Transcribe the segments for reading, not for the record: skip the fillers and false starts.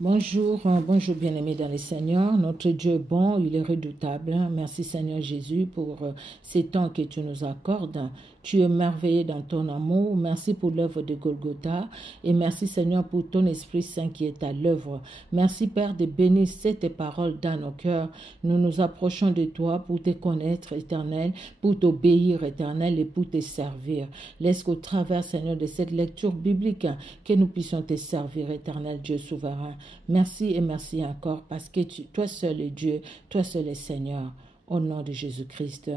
Bonjour, bonjour bien-aimés dans le Seigneur. Notre Dieu est bon, il est redoutable. Merci Seigneur Jésus pour ces temps que tu nous accordes. Tu es merveilleux dans ton amour. Merci pour l'œuvre de Golgotha et merci Seigneur pour ton Esprit Saint qui est à l'œuvre. Merci Père de bénir cette parole dans nos cœurs. Nous nous approchons de toi pour te connaître, Éternel, pour t'obéir, Éternel, et pour te servir. Laisse qu'au travers, Seigneur, de cette lecture biblique, que nous puissions te servir, Éternel Dieu souverain. Merci et merci encore parce que toi seul est Dieu, toi seul est Seigneur. Au nom de Jésus-Christ.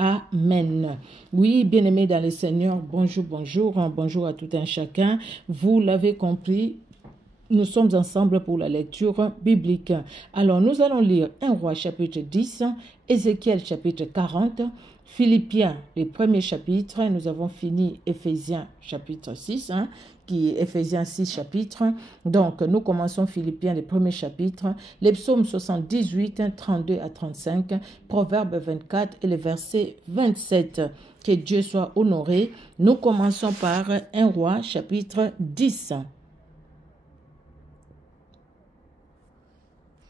Amen. Oui, bien-aimés dans le Seigneur, bonjour, bonjour, bonjour à tout un chacun. Vous l'avez compris, nous sommes ensemble pour la lecture biblique. Alors, nous allons lire 1 Roi chapitre 10, Ézéchiel chapitre 40, Philippiens, le premier chapitre. Nous avons fini Éphésiens chapitre 6, qui est Éphésiens 6 chapitre. Donc, nous commençons Philippiens, le premier chapitre, les psaumes 78, 32 à 35, Proverbes 24 et le verset 27. Que Dieu soit honoré. Nous commençons par 1 Roi chapitre 10.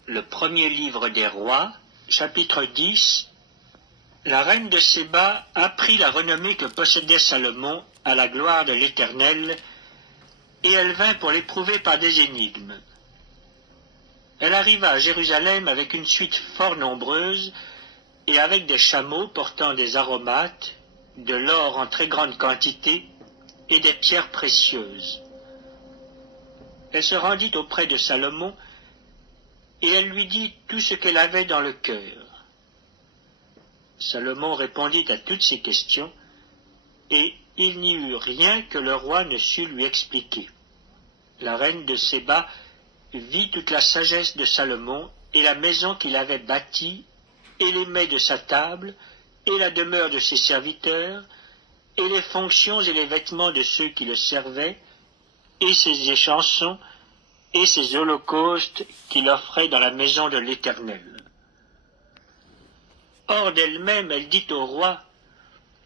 Le premier livre des rois, chapitre 10. La reine de Séba apprit la renommée que possédait Salomon à la gloire de l'Éternel, et elle vint pour l'éprouver par des énigmes. Elle arriva à Jérusalem avec une suite fort nombreuse, et avec des chameaux portant des aromates, de l'or en très grande quantité, et des pierres précieuses. Elle se rendit auprès de Salomon, et elle lui dit tout ce qu'elle avait dans le cœur. Salomon répondit à toutes ces questions, et il n'y eut rien que le roi ne sût lui expliquer. La reine de Séba vit toute la sagesse de Salomon, et la maison qu'il avait bâtie, et les mets de sa table, et la demeure de ses serviteurs, et les fonctions et les vêtements de ceux qui le servaient, et ses échansons, et ses holocaustes qu'il offrait dans la maison de l'Éternel. Hors d'elle-même, elle dit au roi,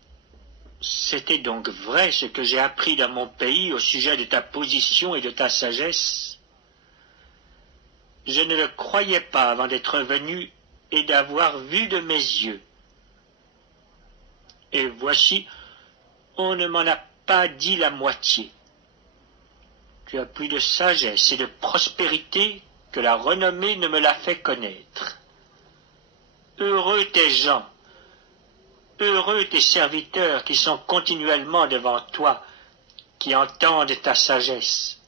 « C'était donc vrai ce que j'ai appris dans mon pays au sujet de ta position et de ta sagesse. Je ne le croyais pas avant d'être venu et d'avoir vu de mes yeux. Et voici, on ne m'en a pas dit la moitié. Tu as plus de sagesse et de prospérité que la renommée ne me l'a fait connaître. Heureux tes gens, heureux tes serviteurs qui sont continuellement devant toi, qui entendent ta sagesse.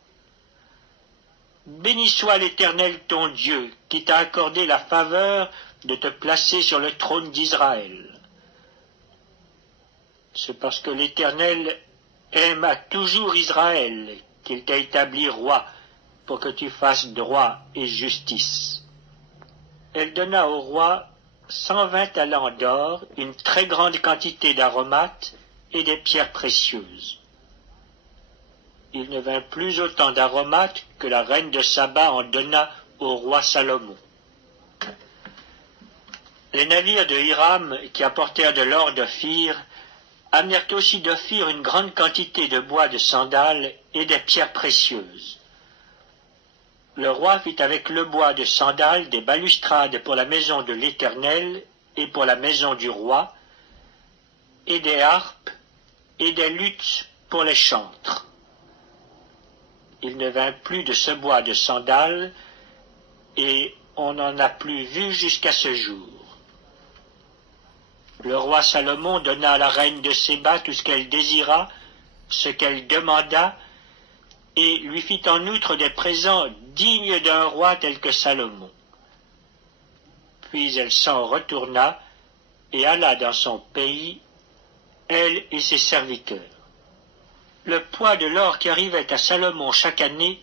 Béni soit l'Éternel ton Dieu, qui t'a accordé la faveur de te placer sur le trône d'Israël. C'est parce que l'Éternel aima toujours Israël, qu'il t'a établi roi, pour que tu fasses droit et justice. Elle donna au roi 120 talents d'or, une très grande quantité d'aromates et des pierres précieuses. Il ne vint plus autant d'aromates que la reine de Saba en donna au roi Salomon. Les navires de Hiram, qui apportèrent de l'or d'Ophir, amenèrent aussi d'Ophir une grande quantité de bois de sandal et des pierres précieuses. Le roi fit avec le bois de sandal des balustrades pour la maison de l'Éternel et pour la maison du roi, et des harpes et des luths pour les chantres. Il ne vint plus de ce bois de sandal, et on n'en a plus vu jusqu'à ce jour. Le roi Salomon donna à la reine de Séba tout ce qu'elle désira, ce qu'elle demanda, et lui fit en outre des présents dignes d'un roi tel que Salomon. Puis elle s'en retourna et alla dans son pays, elle et ses serviteurs. Le poids de l'or qui arrivait à Salomon chaque année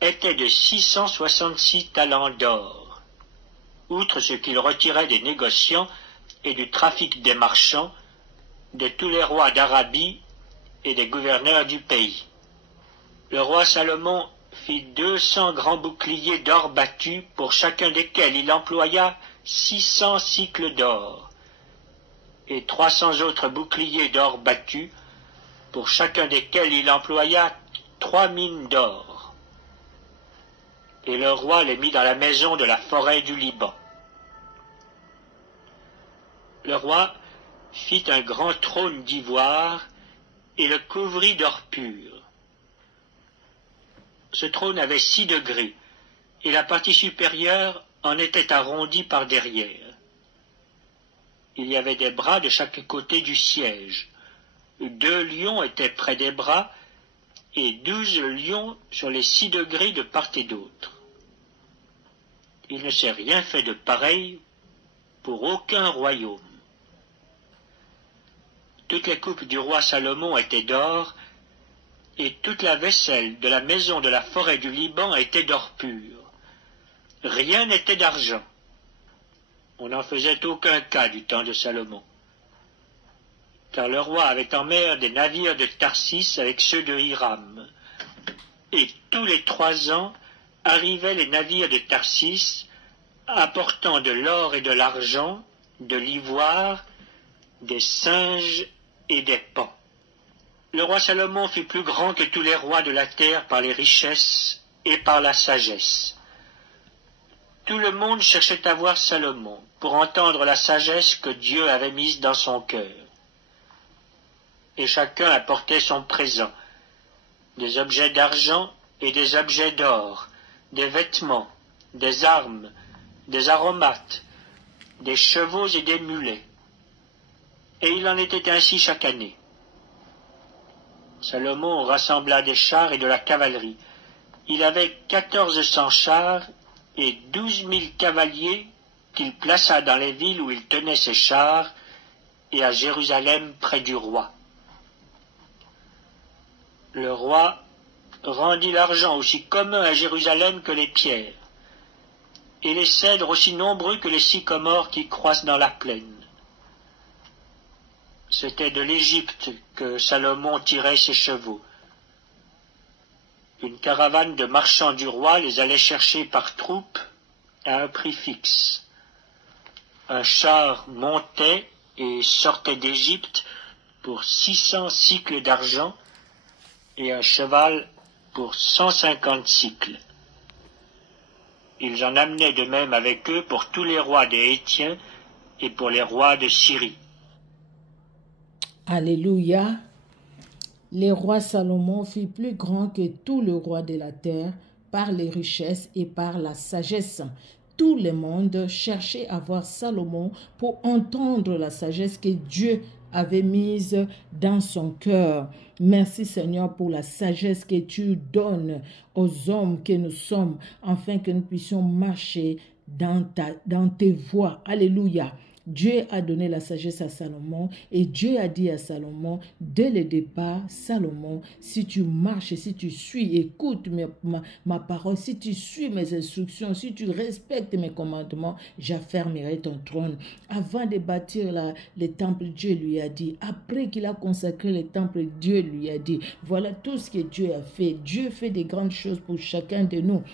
était de 666 talents d'or, outre ce qu'il retirait des négociants et du trafic des marchands, de tous les rois d'Arabie et des gouverneurs du pays. Le roi Salomon fit 200 grands boucliers d'or battu, pour chacun desquels il employa 600 cycles d'or, et 300 autres boucliers d'or battu, pour chacun desquels il employa 3 mines d'or. et le roi les mit dans la maison de la forêt du Liban. Le roi fit un grand trône d'ivoire et le couvrit d'or pur. Ce trône avait 6 degrés, et la partie supérieure en était arrondie par derrière. Il y avait des bras de chaque côté du siège. 2 lions étaient près des bras, et 12 lions sur les 6 degrés de part et d'autre. Il ne s'est rien fait de pareil pour aucun royaume. Toutes les coupes du roi Salomon étaient d'or, et toute la vaisselle de la maison de la forêt du Liban était d'or pur. Rien n'était d'argent. On n'en faisait aucun cas du temps de Salomon. Car le roi avait en mer des navires de Tarsis avec ceux de Hiram. Et tous les 3 ans arrivaient les navires de Tarsis, apportant de l'or et de l'argent, de l'ivoire, des singes et des paons. Le roi Salomon fut plus grand que tous les rois de la terre par les richesses et par la sagesse. Tout le monde cherchait à voir Salomon pour entendre la sagesse que Dieu avait mise dans son cœur. Et chacun apportait son présent, des objets d'argent et des objets d'or, des vêtements, des armes, des aromates, des chevaux et des mulets. Et il en était ainsi chaque année. Salomon rassembla des chars et de la cavalerie. Il avait 1400 chars et 12 000 cavaliers qu'il plaça dans les villes où il tenait ses chars et à Jérusalem près du roi. Le roi rendit l'argent aussi commun à Jérusalem que les pierres, et les cèdres aussi nombreux que les sycomores qui croissent dans la plaine. C'était de l'Égypte que Salomon tirait ses chevaux. Une caravane de marchands du roi les allait chercher par troupes à un prix fixe. Un char montait et sortait d'Égypte pour 600 cycles d'argent et un cheval pour 150 cycles. Ils en amenaient de même avec eux pour tous les rois des Hétiens et pour les rois de Syrie. Alléluia. Les rois Salomon fut plus grand que tous les rois de la terre par les richesses et par la sagesse. Tout le monde cherchait à voir Salomon pour entendre la sagesse que Dieu avait mise dans son cœur. Merci Seigneur pour la sagesse que tu donnes aux hommes que nous sommes, afin que nous puissions marcher dans tes voies. Alléluia. Dieu a donné la sagesse à Salomon et Dieu a dit à Salomon, dès le départ, Salomon, si tu marches, si tu suis, écoute ma parole, si tu suis mes instructions, si tu respectes mes commandements, j'affermirai ton trône. Avant de bâtir le temple, Dieu lui a dit, après qu'il a consacré le temple, Dieu lui a dit, voilà tout ce que Dieu a fait. Dieu fait des grandes choses pour chacun de nous.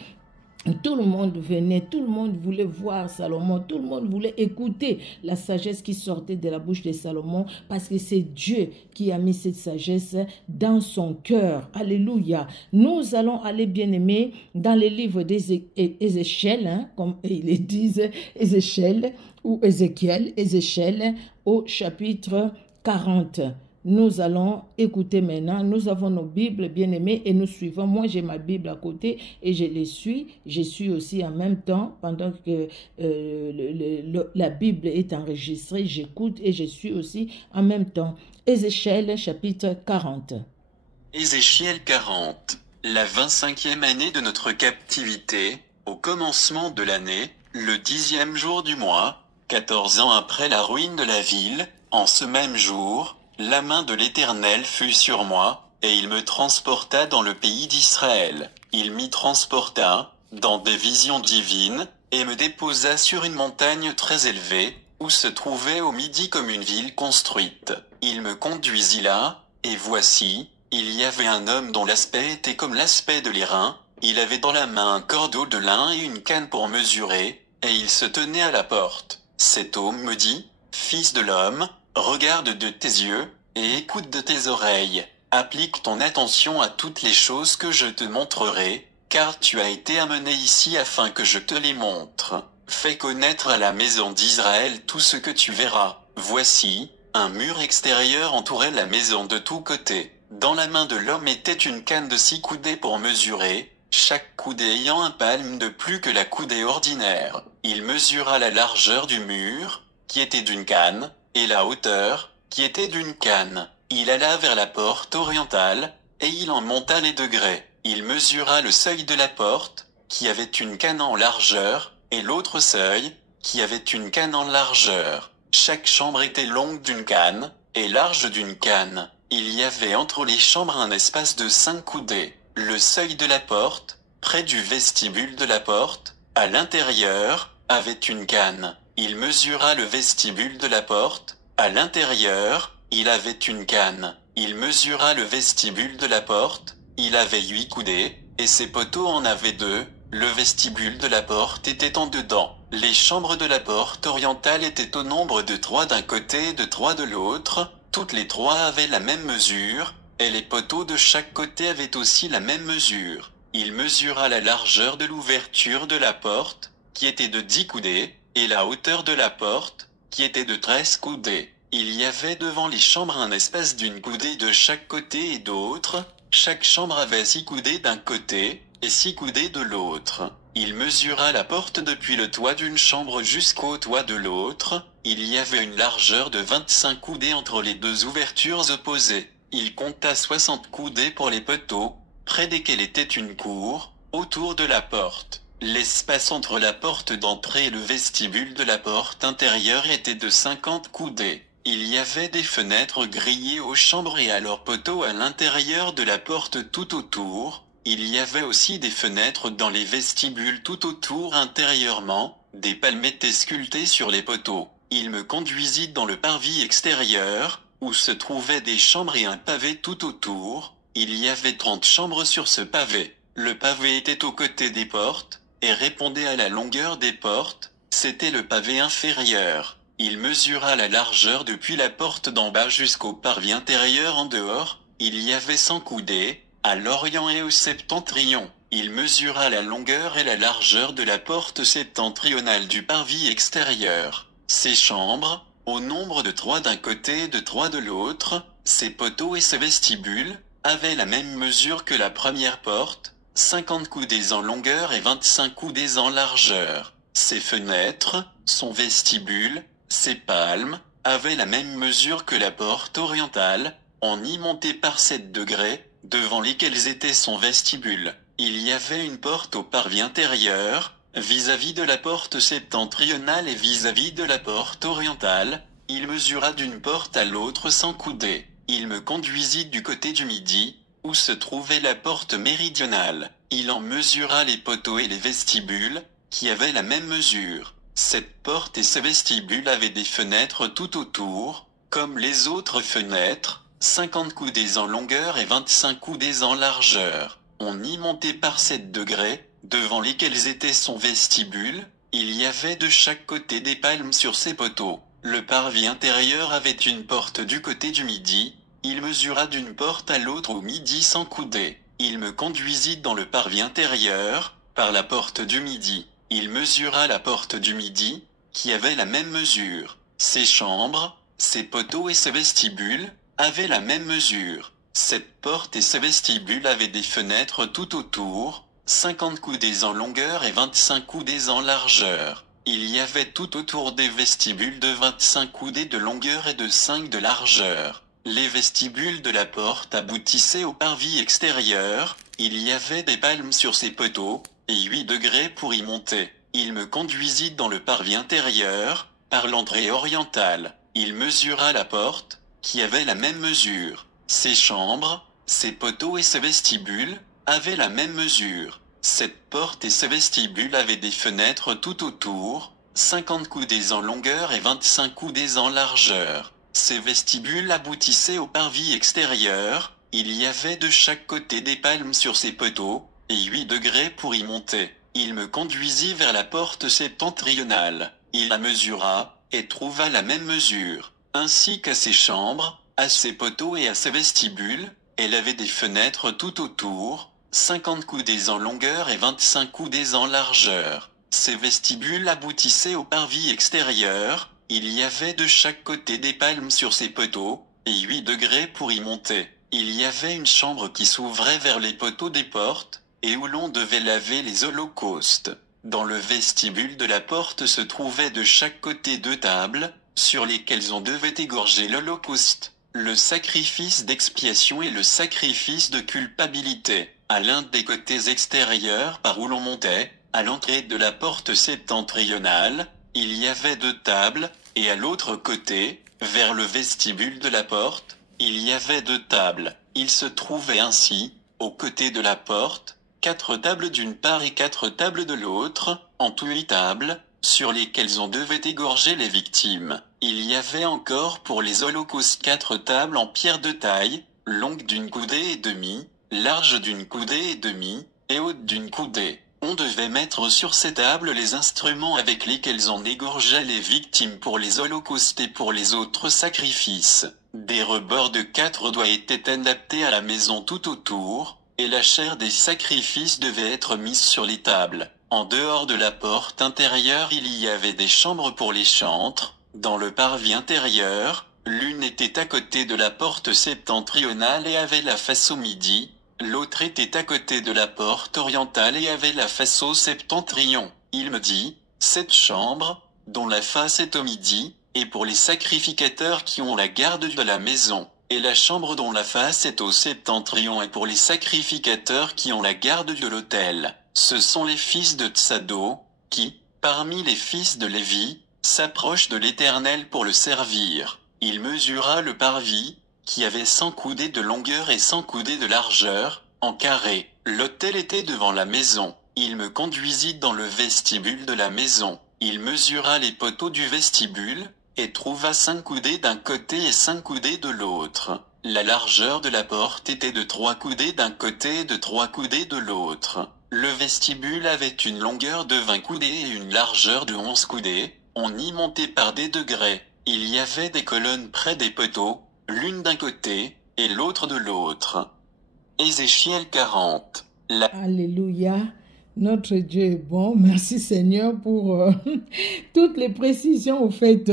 Tout le monde venait, tout le monde voulait voir Salomon, tout le monde voulait écouter la sagesse qui sortait de la bouche de Salomon, parce que c'est Dieu qui a mis cette sagesse dans son cœur. Alléluia. Nous allons aller, bien-aimés, dans les livres d'Ézéchiel, comme ils le disent, Ézéchiel ou Ézéchiel, au chapitre 40. Nous allons écouter maintenant. Nous avons nos Bibles, bien-aimés, et nous suivons. Moi, j'ai ma Bible à côté et je les suis. Je suis aussi en même temps, pendant que la Bible est enregistrée, j'écoute et je suis aussi en même temps. Ézéchiel, chapitre 40. Ézéchiel 40. La 25e année de notre captivité, au commencement de l'année, le 10e jour du mois, 14 ans après la ruine de la ville, en ce même jour, la main de l'Éternel fut sur moi, et il me transporta dans le pays d'Israël. Il m'y transporta, dans des visions divines, et me déposa sur une montagne très élevée, où se trouvait au midi comme une ville construite. Il me conduisit là, et voici, il y avait un homme dont l'aspect était comme l'aspect de l'airain. Il avait dans la main un cordeau de lin et une canne pour mesurer, et il se tenait à la porte. Cet homme me dit, « Fils de l'homme, regarde de tes yeux, et écoute de tes oreilles. Applique ton attention à toutes les choses que je te montrerai, car tu as été amené ici afin que je te les montre. Fais connaître à la maison d'Israël tout ce que tu verras. Voici, un mur extérieur entourait la maison de tous côtés. Dans la main de l'homme était une canne de 6 coudées pour mesurer, chaque coudée ayant un palme de plus que la coudée ordinaire. Il mesura la largeur du mur, qui était d'une canne, et la hauteur, qui était d'une canne. Il alla vers la porte orientale, et il en monta les degrés. Il mesura le seuil de la porte, qui avait une canne en largeur, et l'autre seuil, qui avait une canne en largeur. Chaque chambre était longue d'une canne, et large d'une canne. Il y avait entre les chambres un espace de 5 coudées. Le seuil de la porte, près du vestibule de la porte, à l'intérieur, avait une canne. Il mesura le vestibule de la porte, à l'intérieur, il avait une canne. Il mesura le vestibule de la porte, il avait 8 coudées, et ses poteaux en avaient 2. Le vestibule de la porte était en dedans. Les chambres de la porte orientale étaient au nombre de 3 d'un côté et de 3 de l'autre. Toutes les 3 avaient la même mesure, et les poteaux de chaque côté avaient aussi la même mesure. Il mesura la largeur de l'ouverture de la porte, qui était de 10 coudées, et la hauteur de la porte, qui était de 13 coudées. Il y avait devant les chambres un espace d'une coudée de chaque côté et d'autre. Chaque chambre avait 6 coudées d'un côté, et 6 coudées de l'autre. Il mesura la porte depuis le toit d'une chambre jusqu'au toit de l'autre. Il y avait une largeur de 25 coudées entre les 2 ouvertures opposées. Il compta 60 coudées pour les poteaux, près desquels était une cour, autour de la porte. L'espace entre la porte d'entrée et le vestibule de la porte intérieure était de 50 coudées. Il y avait des fenêtres grillées aux chambres et à leurs poteaux à l'intérieur de la porte tout autour. Il y avait aussi des fenêtres dans les vestibules tout autour intérieurement, des palmes étaient sculptées sur les poteaux. Il me conduisit dans le parvis extérieur, où se trouvaient des chambres et un pavé tout autour. Il y avait 30 chambres sur ce pavé. Le pavé était aux côtés des portes, et répondait à la longueur des portes, c'était le pavé inférieur. Il mesura la largeur depuis la porte d'en bas jusqu'au parvis intérieur en dehors. Il y avait 100 coudées, à l'orient et au septentrion. Il mesura la longueur et la largeur de la porte septentrionale du parvis extérieur. Ces chambres, au nombre de 3 d'un côté et de 3 de l'autre, ces poteaux et ce vestibule, avaient la même mesure que la première porte, 50 coudées en longueur et 25 coudées en largeur. Ses fenêtres, son vestibule, ses palmes, avaient la même mesure que la porte orientale. On y montait par 7 degrés, devant lesquels était son vestibule. Il y avait une porte au parvis intérieur, vis-à-vis de la porte septentrionale et vis-à-vis de la porte orientale. Il mesura d'une porte à l'autre 100 coudées. Il me conduisit du côté du midi, où se trouvait la porte méridionale. Il en mesura les poteaux et les vestibules, qui avaient la même mesure. Cette porte et ce vestibule avaient des fenêtres tout autour, comme les autres fenêtres, 50 coudées en longueur et 25 coudées en largeur. On y montait par 7 degrés, devant lesquels était son vestibule. Il y avait de chaque côté des palmes sur ses poteaux. Le parvis intérieur avait une porte du côté du midi. Il mesura d'une porte à l'autre au midi 100 coudées. Il me conduisit dans le parvis intérieur, par la porte du midi. Il mesura la porte du midi, qui avait la même mesure. Ses chambres, ses poteaux et ce vestibule, avaient la même mesure. Cette porte et ce vestibule avaient des fenêtres tout autour, 50 coudées en longueur et 25 coudées en largeur. Il y avait tout autour des vestibules de 25 coudées de longueur et de 5 de largeur. Les vestibules de la porte aboutissaient au parvis extérieur. Il y avait des palmes sur ces poteaux, et 8 degrés pour y monter. Il me conduisit dans le parvis intérieur, par l'entrée orientale. Il mesura la porte, qui avait la même mesure. Ses chambres, ses poteaux et ce vestibule, avaient la même mesure. Cette porte et ce vestibule avaient des fenêtres tout autour, 50 coudées en longueur et 25 coudées en largeur. Ces vestibules aboutissaient au parvis extérieur. Il y avait de chaque côté des palmes sur ces poteaux, et 8 degrés pour y monter. Il me conduisit vers la porte septentrionale. Il la mesura, et trouva la même mesure, ainsi qu'à ses chambres, à ses poteaux et à ses vestibules. Elle avait des fenêtres tout autour, 50 coudées en longueur et 25 coudées en largeur. Ces vestibules aboutissaient au parvis extérieur, il y avait de chaque côté des palmes sur ces poteaux, et 8 degrés pour y monter. Il y avait une chambre qui s'ouvrait vers les poteaux des portes, et où l'on devait laver les holocaustes. Dans le vestibule de la porte se trouvaient de chaque côté 2 tables, sur lesquelles on devait égorger l'holocauste, le sacrifice d'expiation et le sacrifice de culpabilité. À l'un des côtés extérieurs par où l'on montait, à l'entrée de la porte septentrionale, il y avait 2 tables, et à l'autre côté, vers le vestibule de la porte, il y avait 2 tables. Il se trouvait ainsi, aux côtés de la porte, 4 tables d'une part et 4 tables de l'autre, en tout 8 tables, sur lesquelles on devait égorger les victimes. Il y avait encore pour les holocaustes 4 tables en pierre de taille, longues d'une coudée et demie, larges d'une coudée et demie, et hautes d'une coudée. On devait mettre sur ces tables les instruments avec lesquels on égorgeait les victimes pour les holocaustes et pour les autres sacrifices. Des rebords de 4 doigts étaient adaptés à la maison tout autour, et la chair des sacrifices devait être mise sur les tables. En dehors de la porte intérieure il y avait des chambres pour les chantres. Dans le parvis intérieur, l'une était à côté de la porte septentrionale et avait la face au midi, l'autre était à côté de la porte orientale et avait la face au septentrion. Il me dit, cette chambre, dont la face est au midi, est pour les sacrificateurs qui ont la garde de la maison, et la chambre dont la face est au septentrion est pour les sacrificateurs qui ont la garde de l'autel. Ce sont les fils de Tsado, qui, parmi les fils de Lévi, s'approchent de l'Éternel pour le servir. Il mesura le parvis, qui avait 100 coudées de longueur et 100 coudées de largeur, en carré. L'autel était devant la maison. Il me conduisit dans le vestibule de la maison. Il mesura les poteaux du vestibule, et trouva 5 coudées d'un côté et 5 coudées de l'autre. La largeur de la porte était de 3 coudées d'un côté et de 3 coudées de l'autre. Le vestibule avait une longueur de 20 coudées et une largeur de 11 coudées. On y montait par des degrés. Il y avait des colonnes près des poteaux, l'une d'un côté et l'autre de l'autre. Ézéchiel 40. Alléluia. Notre Dieu est bon. Merci Seigneur pour toutes les précisions au fait.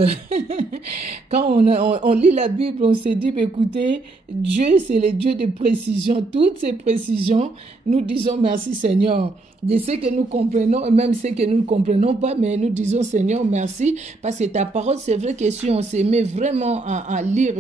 Quand on lit la Bible, on s'est dit, écoutez, Dieu c'est le Dieu de précision. Toutes ces précisions, nous disons merci Seigneur. De ce que nous comprenons, et même ce que nous ne comprenons pas, mais nous disons Seigneur merci, parce que ta parole, c'est vrai que si on se met vraiment à lire,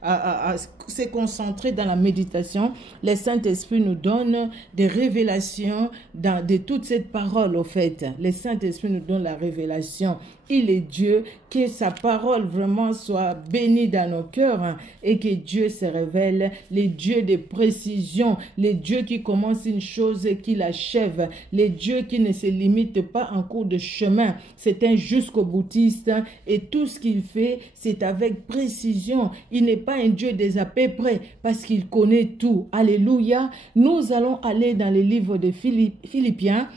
à se concentrer dans la méditation, le Saint-Esprit nous donne des révélations de toute cette parole, au fait. Le Saint-Esprit nous donne la révélation. Il est Dieu, que sa parole vraiment soit bénie dans nos cœurs, hein, et que Dieu se révèle, les dieux de précision, les dieux qui commencent une chose et qui l'achèvent, les dieux qui ne se limitent pas en cours de chemin. C'est un jusqu'au boutiste, hein, et tout ce qu'il fait, c'est avec précision. Il n'est pas un Dieu des à peu près, parce qu'il connaît tout. Alléluia. Nous allons aller dans le livre de Philippiens,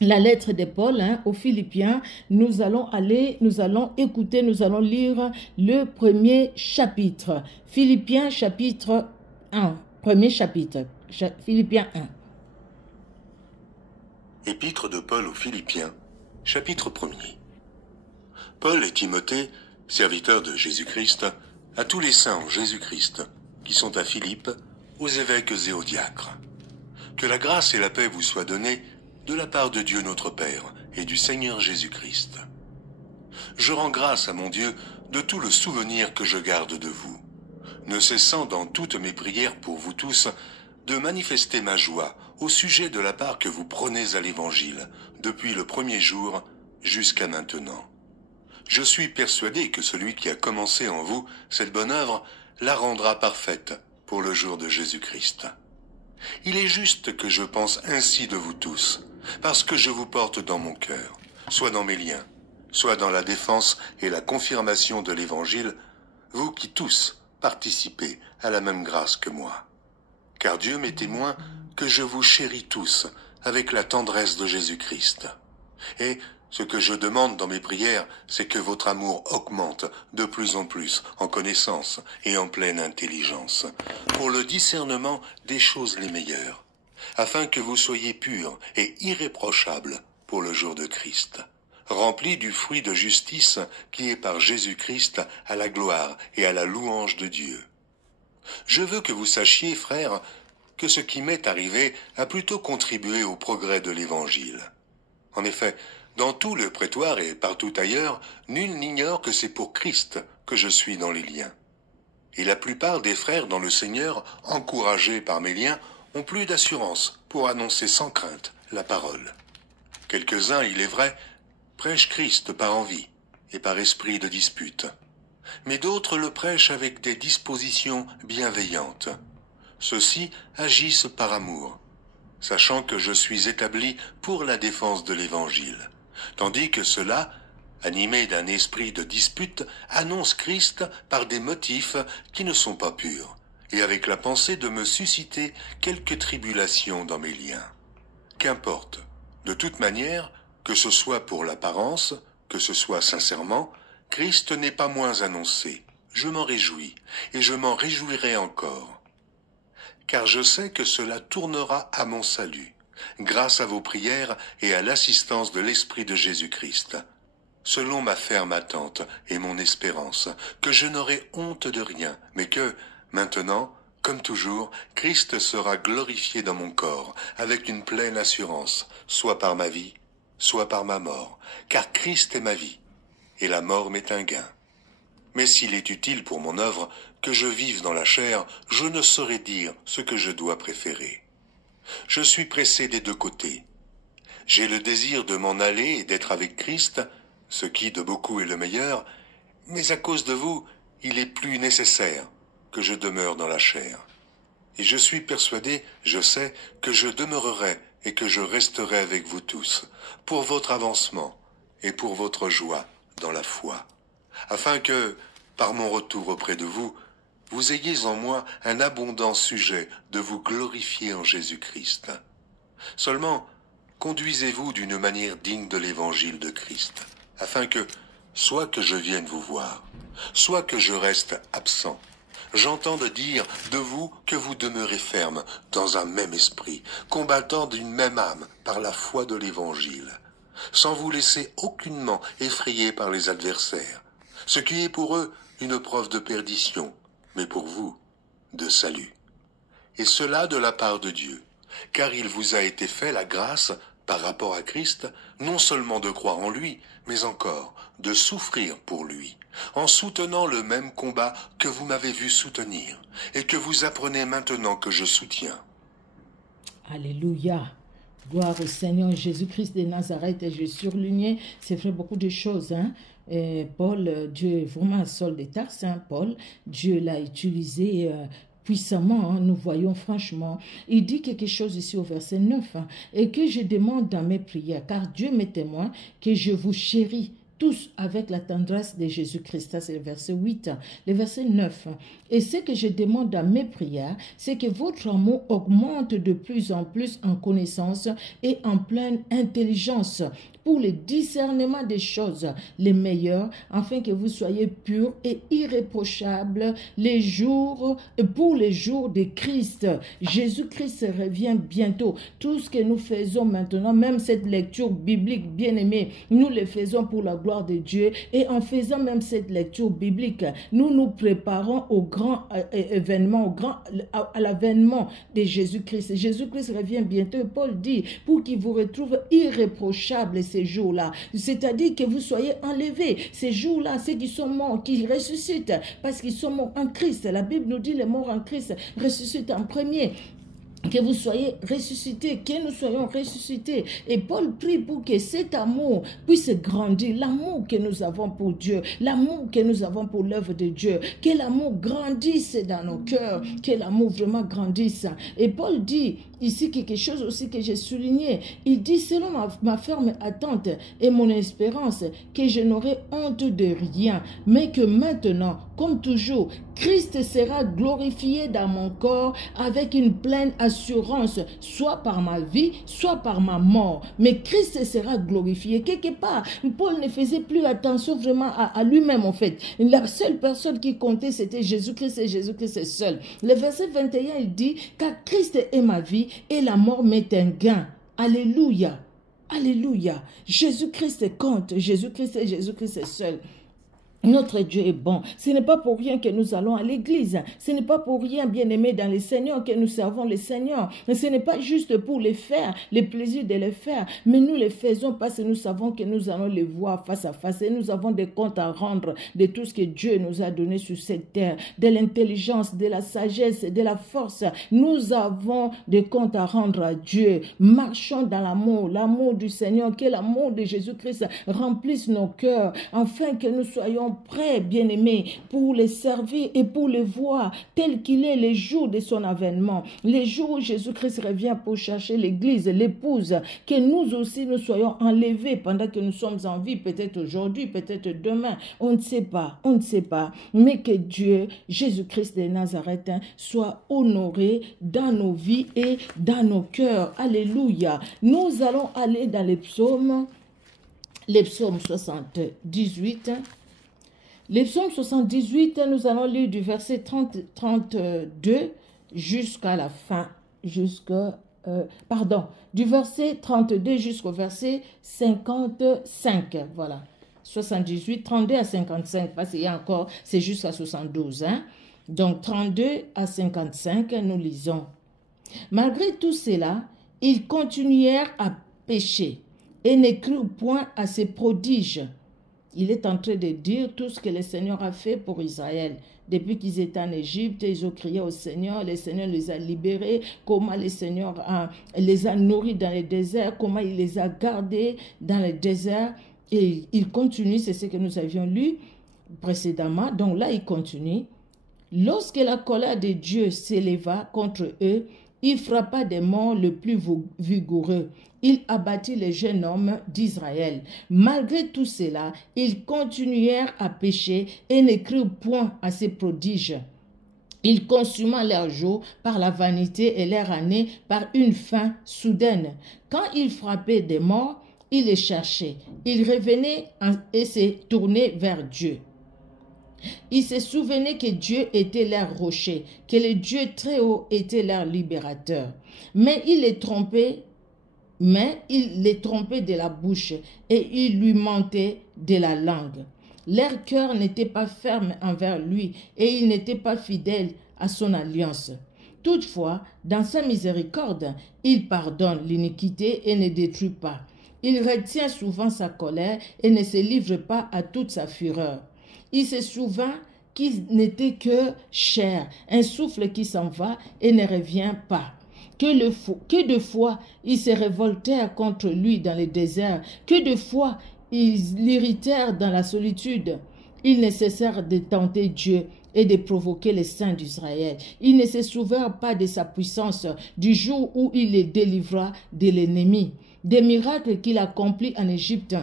la lettre de Paul, hein, aux Philippiens. Nous allons écouter, nous allons lire le premier chapitre. Philippiens chapitre 1, premier chapitre. Philippiens 1. Épître de Paul aux Philippiens, chapitre 1er. Paul et Timothée, serviteurs de Jésus-Christ, à tous les saints en Jésus-Christ, qui sont à Philippe, aux évêques et aux diacres. Que la grâce et la paix vous soient données de la part de Dieu notre Père et du Seigneur Jésus-Christ. Je rends grâce à mon Dieu de tout le souvenir que je garde de vous, ne cessant dans toutes mes prières pour vous tous de manifester ma joie au sujet de la part que vous prenez à l'Évangile depuis le premier jour jusqu'à maintenant. Je suis persuadé que celui qui a commencé en vous cette bonne œuvre la rendra parfaite pour le jour de Jésus-Christ. Il est juste que je pense ainsi de vous tous, parce que je vous porte dans mon cœur, soit dans mes liens, soit dans la défense et la confirmation de l'Évangile, vous qui tous participez à la même grâce que moi. Car Dieu m'est témoin que je vous chéris tous avec la tendresse de Jésus-Christ. Et ce que je demande dans mes prières, c'est que votre amour augmente de plus en plus en connaissance et en pleine intelligence, pour le discernement des choses les meilleures, afin que vous soyez purs et irréprochables pour le jour de Christ, remplis du fruit de justice qui est par Jésus-Christ à la gloire et à la louange de Dieu. Je veux que vous sachiez, frères, que ce qui m'est arrivé a plutôt contribué au progrès de l'Évangile. En effet, dans tout le prétoire et partout ailleurs, nul n'ignore que c'est pour Christ que je suis dans les liens. Et la plupart des frères dans le Seigneur, encouragés par mes liens, ont plus d'assurance pour annoncer sans crainte la parole. Quelques-uns, il est vrai, prêchent Christ par envie et par esprit de dispute. Mais d'autres le prêchent avec des dispositions bienveillantes. Ceux-ci agissent par amour, sachant que je suis établi pour la défense de l'Évangile, tandis que ceux-là, animés d'un esprit de dispute, annoncent Christ par des motifs qui ne sont pas purs, et avec la pensée de me susciter quelques tribulations dans mes liens. Qu'importe, de toute manière, que ce soit pour l'apparence, que ce soit sincèrement, Christ n'est pas moins annoncé. Je m'en réjouis, et je m'en réjouirai encore. Car je sais que cela tournera à mon salut, grâce à vos prières et à l'assistance de l'Esprit de Jésus-Christ, selon ma ferme attente et mon espérance, que je n'aurai honte de rien, mais que, maintenant, comme toujours, Christ sera glorifié dans mon corps, avec une pleine assurance, soit par ma vie, soit par ma mort, car Christ est ma vie, et la mort m'est un gain. Mais s'il est utile pour mon œuvre que je vive dans la chair, je ne saurais dire ce que je dois préférer. Je suis pressé des deux côtés. J'ai le désir de m'en aller et d'être avec Christ, ce qui de beaucoup est le meilleur, mais à cause de vous, il est plus nécessaire que je demeure dans la chair. Et je suis persuadé, je sais, que je demeurerai et que je resterai avec vous tous, pour votre avancement et pour votre joie dans la foi, afin que, par mon retour auprès de vous, vous ayez en moi un abondant sujet de vous glorifier en Jésus-Christ. Seulement, conduisez-vous d'une manière digne de l'Évangile de Christ, afin que, soit que je vienne vous voir, soit que je reste absent, j'entende dire de vous que vous demeurez ferme dans un même esprit, combattant d'une même âme par la foi de l'Évangile, sans vous laisser aucunement effrayer par les adversaires, ce qui est pour eux une preuve de perdition, mais pour vous, de salut. Et cela de la part de Dieu, car il vous a été fait la grâce, par rapport à Christ, non seulement de croire en lui, mais encore de souffrir pour lui, en soutenant le même combat que vous m'avez vu soutenir, et que vous apprenez maintenant que je soutiens. Alléluia. Gloire au Seigneur Jésus-Christ de Nazareth. Et je surlignais, c'est vrai, beaucoup de choses. Paul, Dieu est vraiment un sol de Tarse. Paul, Dieu l'a utilisé puissamment. Nous voyons franchement. Il dit quelque chose ici au verset 9. Et que je demande dans mes prières, car Dieu m'est témoin que je vous chéris tous avec la tendresse de Jésus-Christ. C'est le verset 8. Le verset 9. Et ce que je demande dans mes prières, c'est que votre amour augmente de plus en plus en connaissance et en pleine intelligence pour le discernement des choses les meilleures, afin que vous soyez purs et irréprochables pour les jours de Christ. Jésus-Christ revient bientôt. Tout ce que nous faisons maintenant, même cette lecture biblique, bien aimée, nous le faisons pour la gloire de Dieu. Et en faisant même cette lecture biblique, nous nous préparons au grand événement, à l'avènement de Jésus-Christ. Jésus-Christ revient bientôt. Et Paul dit, pour qu'il vous retrouve irréprochable ces jours-là, c'est-à-dire que vous soyez enlevés. Ces jours-là, ceux qui sont morts, qui ressuscitent, parce qu'ils sont morts en Christ. La Bible nous dit les morts en Christ ressuscitent en premier. Que vous soyez ressuscités, que nous soyons ressuscités. Et Paul prie pour que cet amour puisse grandir, l'amour que nous avons pour Dieu, l'amour que nous avons pour l'œuvre de Dieu, que l'amour grandisse dans nos cœurs, que l'amour vraiment grandisse. Et Paul dit ici quelque chose aussi que j'ai souligné. Il dit, selon ma ferme attente et mon espérance, que je n'aurai honte de rien, mais que maintenant, comme toujours, Christ sera glorifié dans mon corps avec une pleine assurance, soit par ma vie, soit par ma mort. Mais Christ sera glorifié. Quelque part, Paul ne faisait plus attention vraiment à lui-même en fait. La seule personne qui comptait, c'était Jésus-Christ et Jésus-Christ seul. Le verset 21, il dit, car Christ est ma vie et la mort m'est un gain. Alléluia. Alléluia. Jésus-Christ compte. Jésus-Christ est seul. Notre Dieu est bon. Ce n'est pas pour rien que nous allons à l'église. Ce n'est pas pour rien, bien-aimés dans le Seigneur, que nous servons le Seigneur. Ce n'est pas juste pour les faire, les plaisirs de les faire, mais nous les faisons parce que nous savons que nous allons les voir face à face et nous avons des comptes à rendre de tout ce que Dieu nous a donné sur cette terre, de l'intelligence, de la sagesse, de la force. Nous avons des comptes à rendre à Dieu. Marchons dans l'amour du Seigneur, que l'amour de Jésus-Christ remplisse nos cœurs, afin que nous soyons prêts, bien-aimés, pour les servir et pour les voir tel qu'il est les jours de son avènement, les jours où Jésus-Christ revient pour chercher l'église, l'épouse, que nous aussi nous soyons enlevés pendant que nous sommes en vie, peut-être aujourd'hui, peut-être demain, on ne sait pas, mais que Dieu, Jésus-Christ de Nazareth, soit honoré dans nos vies et dans nos cœurs. Alléluia. Nous allons aller dans les psaumes 78. Les psaumes 78, nous allons lire du verset 32 jusqu'à la fin, du verset 32 jusqu'au verset 55, voilà. 78, 32 à 55, parce qu'il y a encore, c'est jusqu'à 72, hein. Donc 32 à 55, nous lisons. Malgré tout cela, ils continuèrent à pécher et ne crurent point à ses prodiges. Il est en train de dire tout ce que le Seigneur a fait pour Israël. Depuis qu'ils étaient en Égypte, ils ont crié au Seigneur, le Seigneur les a libérés, comment le Seigneur les a nourris dans le désert, comment il les a gardés dans le désert. Et il continue, c'est ce que nous avions lu précédemment. Donc là, il continue. Lorsque la colère de Dieu s'éleva contre eux, il frappa des morts le plus vigoureux. Il abattit les jeunes hommes d'Israël. Malgré tout cela, ils continuèrent à pécher et ne crurent point à ses prodiges. Il consuma leurs jours par la vanité et leurs années par une faim soudaine. Quand il frappait des morts, il les cherchait. Il revenait et se tournait vers Dieu. Ils se souvenaient que Dieu était leur rocher, que le Dieu très haut était leur libérateur. Mais il les trompait de la bouche et il lui mentait de la langue. Leur cœur n'était pas ferme envers lui et ils n'étaient pas fidèles à son alliance. Toutefois, dans sa miséricorde, il pardonne l'iniquité et ne détruit pas. Il retient souvent sa colère et ne se livre pas à toute sa fureur. Il se souvint qu'il n'était que chair, un souffle qui s'en va et ne revient pas. Que de fois ils se révoltèrent contre lui dans le désert, que de fois ils l'irritèrent dans la solitude. Ils ne cessèrent de tenter Dieu et de provoquer les saints d'Israël. Ils ne se souvinrent pas de sa puissance du jour où il les délivra de l'ennemi, des miracles qu'il accomplit en Égypte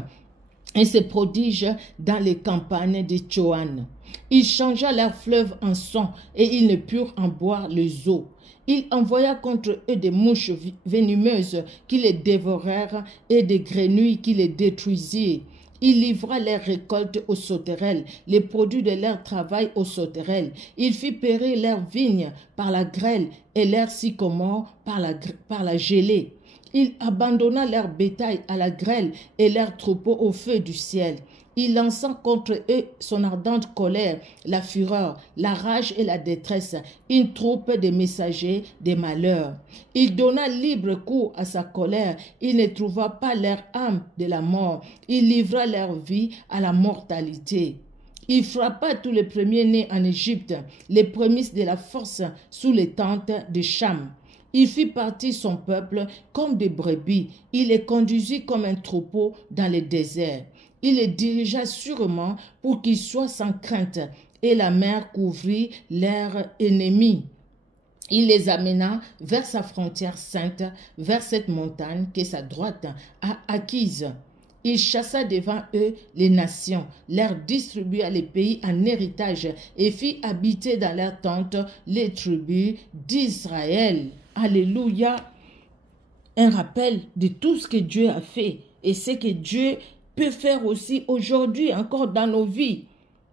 et ses prodiges dans les campagnes de Tchoan. Il changea leurs fleuves en sang et ils ne purent en boire les eaux. Il envoya contre eux des mouches venimeuses qui les dévorèrent et des grenouilles qui les détruisirent. Il livra leurs récoltes aux sauterelles, les produits de leur travail aux sauterelles. Il fit périr leurs vignes par la grêle et leurs sycomores par la gelée. Il abandonna leur bétail à la grêle et leurs troupeaux au feu du ciel. Il lança contre eux son ardente colère, la fureur, la rage et la détresse, une troupe de messagers des malheurs. Il donna libre cours à sa colère, il ne trouva pas leur âme de la mort, il livra leur vie à la mortalité. Il frappa tous les premiers-nés en Égypte, les prémices de la force sous les tentes de Cham. Il fit partir son peuple comme des brebis, il les conduisit comme un troupeau dans le désert. Il les dirigea sûrement pour qu'ils soient sans crainte, et la mer couvrit leurs ennemis. Il les amena vers sa frontière sainte, vers cette montagne que sa droite a acquise. Il chassa devant eux les nations, leur distribua les pays en héritage et fit habiter dans leurs tentes les tribus d'Israël. Alléluia. Un rappel de tout ce que Dieu a fait et ce que Dieu peut faire aussi aujourd'hui encore dans nos vies.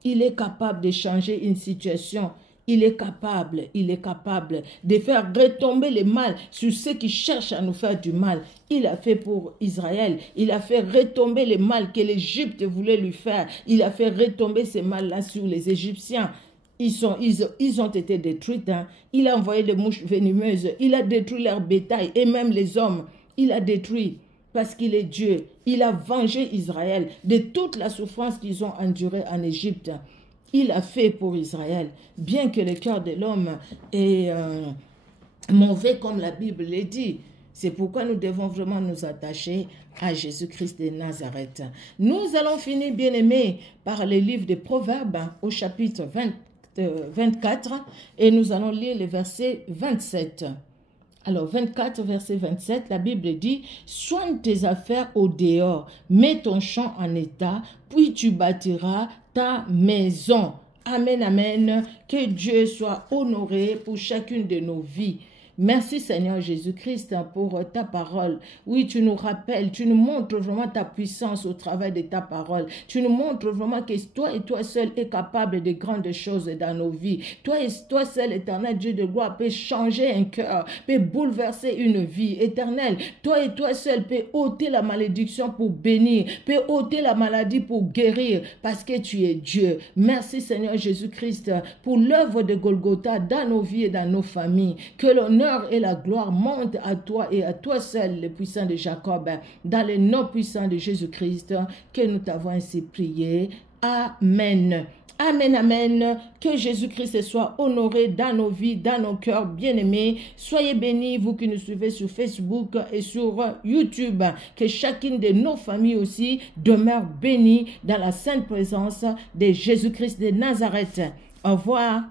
Il est capable de changer une situation il est capable de faire retomber le mal sur ceux qui cherchent à nous faire du mal. Il a fait pour Israël, il a fait retomber le mal que l'Égypte voulait lui faire. Il a fait retomber ce mal-là sur les Égyptiens. Ils ont été détruits. Hein. Il a envoyé des mouches venimeuses, il a détruit leur bétail et même les hommes. Il a détruit parce qu'il est Dieu. Il a vengé Israël de toute la souffrance qu'ils ont endurée en Égypte. Il a fait pour Israël, bien que le cœur de l'homme est mauvais comme la Bible le dit. C'est pourquoi nous devons vraiment nous attacher à Jésus-Christ de Nazareth. Nous allons finir, bien-aimés, par le livre des Proverbes au chapitre 24 et nous allons lire le verset 27. Alors, 24, verset 27, la Bible dit « Soigne tes affaires au dehors, mets ton champ en état, puis tu bâtiras ta maison. » Amen, amen. Que Dieu soit honoré pour chacune de nos vies. Merci Seigneur Jésus-Christ pour ta parole. Oui, tu nous rappelles, tu nous montres vraiment ta puissance au travers de ta parole. Tu nous montres vraiment que toi et toi seul es capable de grandes choses dans nos vies. Toi et toi seul, éternel Dieu de gloire, peut changer un cœur, peut bouleverser une vie éternelle. Toi et toi seul peut ôter la malédiction pour bénir, peut ôter la maladie pour guérir, parce que tu es Dieu. Merci Seigneur Jésus-Christ pour l'œuvre de Golgotha dans nos vies et dans nos familles. Que l'honneur et la gloire montent à toi et à toi seul, le puissant de Jacob, dans le nom puissant de Jésus-Christ, que nous t'avons ainsi prié. Amen. Amen, amen. Que Jésus-Christ soit honoré dans nos vies, dans nos cœurs bien-aimés. Soyez bénis, vous qui nous suivez sur Facebook et sur YouTube. Que chacune de nos familles aussi demeure bénie dans la sainte présence de Jésus-Christ de Nazareth. Au revoir.